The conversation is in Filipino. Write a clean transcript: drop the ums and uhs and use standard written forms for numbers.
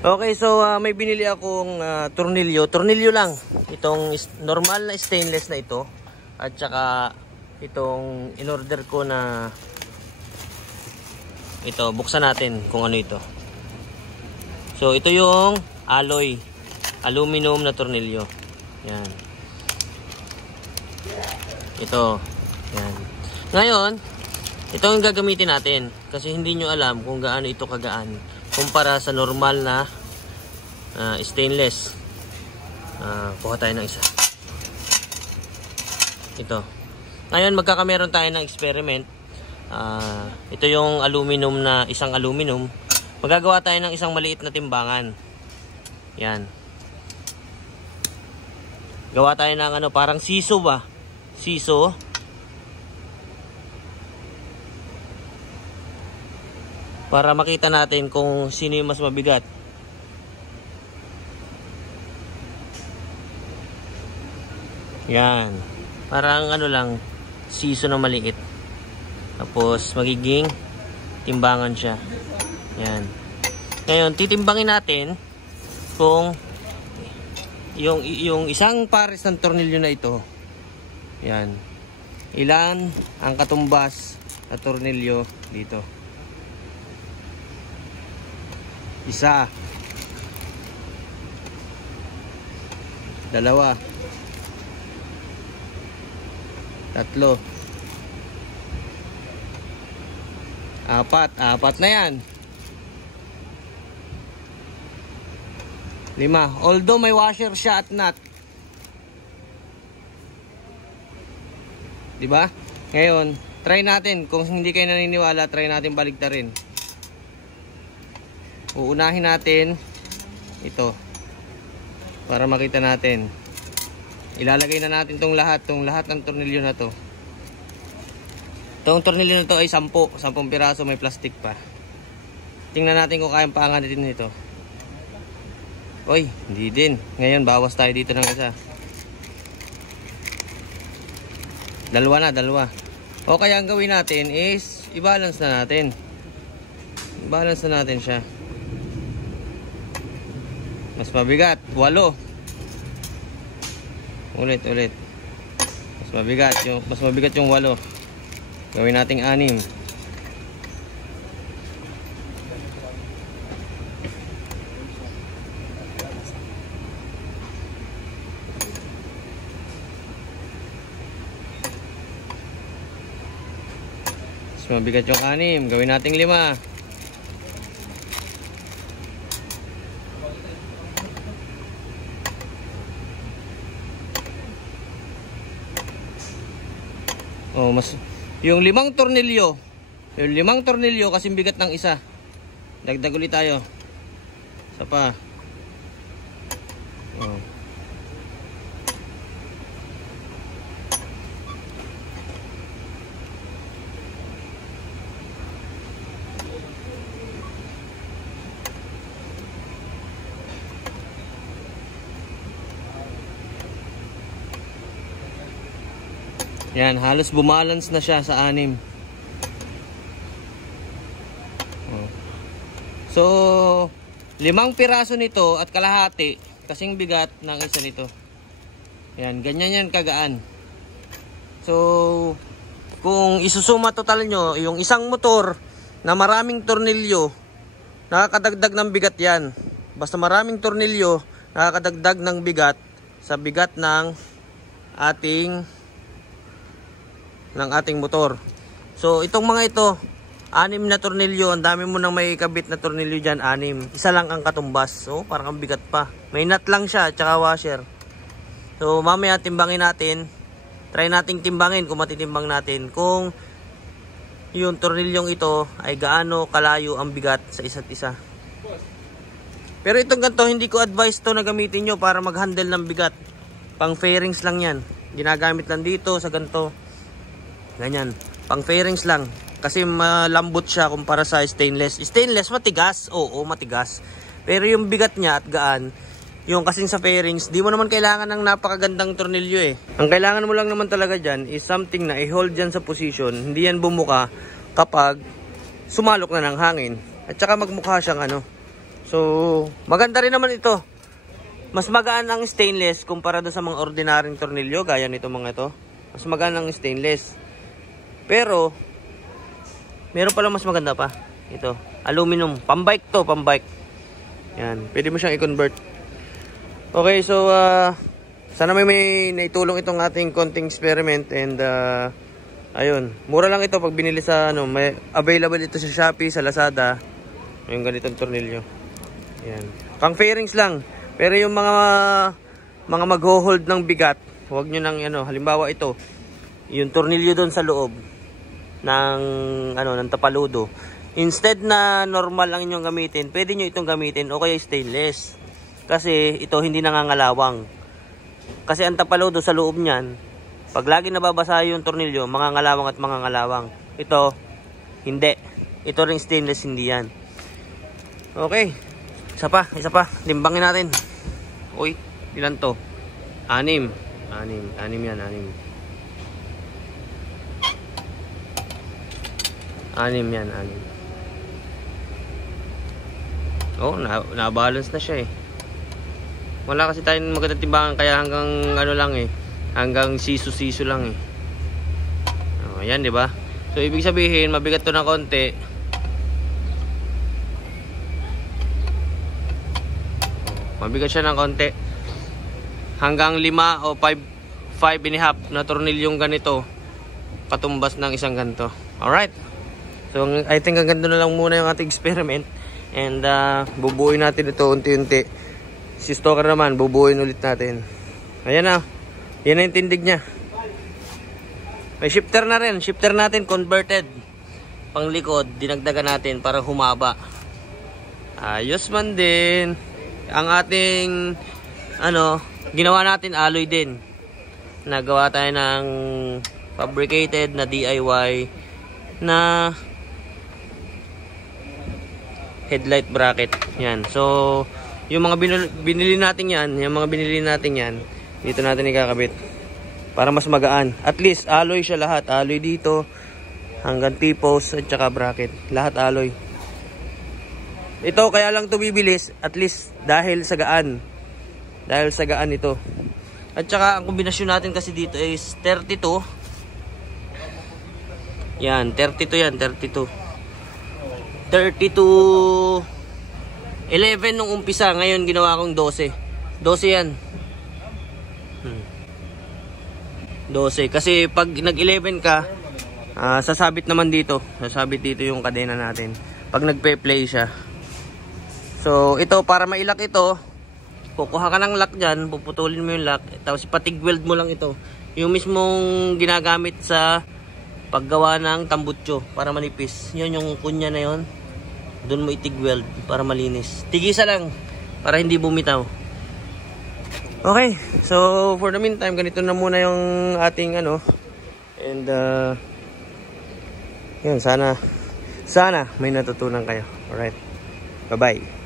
Okay, so may binili akong tornilyo. Tornilyo lang. Itong normal na stainless na ito. At saka itong in-order ko na ito. Buksan natin kung ano ito. So ito yung alloy. Aluminum na tornilyo. Yan. Ito. Yan. Ngayon, ito ang gagamitin natin. Kasi hindi nyo alam kung gaano ito kagaan kumpara sa normal na stainless. Kuha tayo ng isa. Ito. Ngayon magkakameron tayo ng experiment. Ito yung aluminum na isang aluminum. Magagawa tayo ng isang maliit na timbangan. Yan. Gawa tayo ng ano, parang siso ba? Siso. Para makita natin kung sino yung mas mabigat. Yan. Parang ano lang, siso na maliit. Tapos magiging timbangan siya. Yan. Ngayon, titimbangin natin kung yung isang pares ng tornilyo na ito. Yan. Ilan ang katumbas na tornilyo dito? Isa. Dalawa. Tatlo. Apat. Apat na yan. Lima. Although may washer siya at nut. Diba? Ngayon, try natin. Kung hindi kayo naniniwala, try natin baligtarin. Uunahin natin ito para makita natin. Ilalagay na natin tong lahat ng tornilyo na to. Itong tornilyo na to ay 10 piraso, may plastic pa. Tingnan natin kung kayang paangatin nito. Oy, hindi din. Ngayon bawas tayo dito ng isa. Dalawa. O kaya ang gawin natin is i-balance na natin. I-balance na natin siya. Mas mabigat, 8. Ulit. Mas mabigat yung 8. Gawin nating 6. Mas mabigat yung 6. Gawin nating 5. Oh, yung 5 tornilyo. Yung 5 tornilyo kasi bigat ng isa. Dagdag ulit tayo. Isa pa. Oh. Yan, halos bumalance na siya sa 6. So, 5 piraso nito at kalahati kasing bigat ng isa nito. Yan, ganyan yan kagaan. So, kung isusuma total nyo, yung isang motor na maraming tornilyo, nakakadagdag ng bigat yan. Basta maraming tornilyo, nakakadagdag ng bigat sa bigat ng ating motor. So itong mga ito, 6 na tornilyo. Ang dami mo nang may kabit na tornilyo dyan, 6. Isa lang ang katumbas. So parang ang bigat pa. May nut lang siya at saka washer. So mamaya timbangin natin. Try nating timbangin kung matitimbang natin kung yung tornilyong ito ay gaano kalayo ang bigat sa isa't isa. Pero itong ganito, hindi ko advise to na gamitin nyo para mag-handle ng bigat. Pang fairings lang yan. Ginagamit lang dito sa ganito. Ganyan, pang fairings lang. Kasi malambot siya kumpara sa stainless. Stainless matigas, oo matigas. Pero yung bigat niya at gaan, yung kasing sa fairings, di mo naman kailangan ng napakagandang tornilyo eh. Ang kailangan mo lang naman talaga dyan is something na i-hold dyan sa position. Hindi yan bumuka kapag sumalok na ng hangin. At saka magmukha siyang So, maganda rin naman ito. Mas magaan ang stainless kumpara doon sa mga ordinaryong tornilyo, gaya nito mga ito. Mas magaan ang stainless. Pero, meron pala mas maganda pa. Ito, aluminum. Pambike to, pambike. Yan, pwede mo siyang i-convert. Okay, so, sana may naitulong itong ating konting experiment. And, ayun, mura lang ito pag binili sa, may available ito sa Shopee, sa Lazada. Yung ganitong tornilyo. Yan. Pang fairings lang. Pero yung mga magho-hold ng bigat, huwag nyo nang, halimbawa ito, yung tornilyo doon sa loob ng, ng tapaludo. Instead na normal lang inyong gamitin, pwede nyo itong gamitin o kaya stainless. Kasi ito hindi nangangalawang. Kasi ang tapaludo sa loob niyan, pag lagi nababasa yung tornilyo, mangangalawang at mangangalawang. Ito, hindi. Ito ring stainless, hindi yan. Okay. Isa pa. Limbangin natin. Uy, ilan to? 6 yan, 6 yan. Oh, na-balance na siya eh. Wala kasi tayong magandang timbangan, kaya hanggang lang eh. Hanggang siso-siso lang eh. Oh, yan, di ba? So, ibig sabihin, mabigat to ng konti. Mabigat siya ng konti. Hanggang 5 o 5.5 na tornilyong ganito katumbas ng isang ganito. Alright. So I think hanggang doon na lang muna yung ating experiment. And bubuuin natin ito unti-unti. Si Stalker naman, bubuuin ulit natin. Ayan na. Yan na yung tindig niya. May shifter na rin. Shifter natin converted. Pang likod, dinagdagan natin para humaba. Ayos man din. Ang ating ginawa natin alloy din. Nagawa tayo ng fabricated na DIY na headlight bracket. Yan. So, yung mga binili natin yan, dito natin ikakabit para mas magaan. At least alloy siya lahat. Alloy dito hanggang T-post at saka bracket. Lahat alloy. Ito kaya lang ito bibilis, at least dahil sa gaan. Dahil sa gaan ito. At saka ang kombinasyon natin kasi dito is 32. Yan, 32 yan, 32. 32 11 nung umpisa, ngayon ginawa kong 12. 12 yan. 12 kasi pag nag-11 ka, sasabit naman dito. Sasabit dito yung kadena natin. Pag nagpe-play siya. So, ito, para mailak ito, kukuha ka ng lock dyan, puputulin mo yung lock, tapos patig weld mo lang ito. Yung mismong ginagamit sa paggawa ng tambutso para manipis. Yun yung kunya na yun. Doon mo itig weld para malinis. Tigisa lang, para hindi bumitaw. Okay, so for the meantime, ganito na muna yung ating and yun, sana may natutunan kayo. Alright, bye-bye.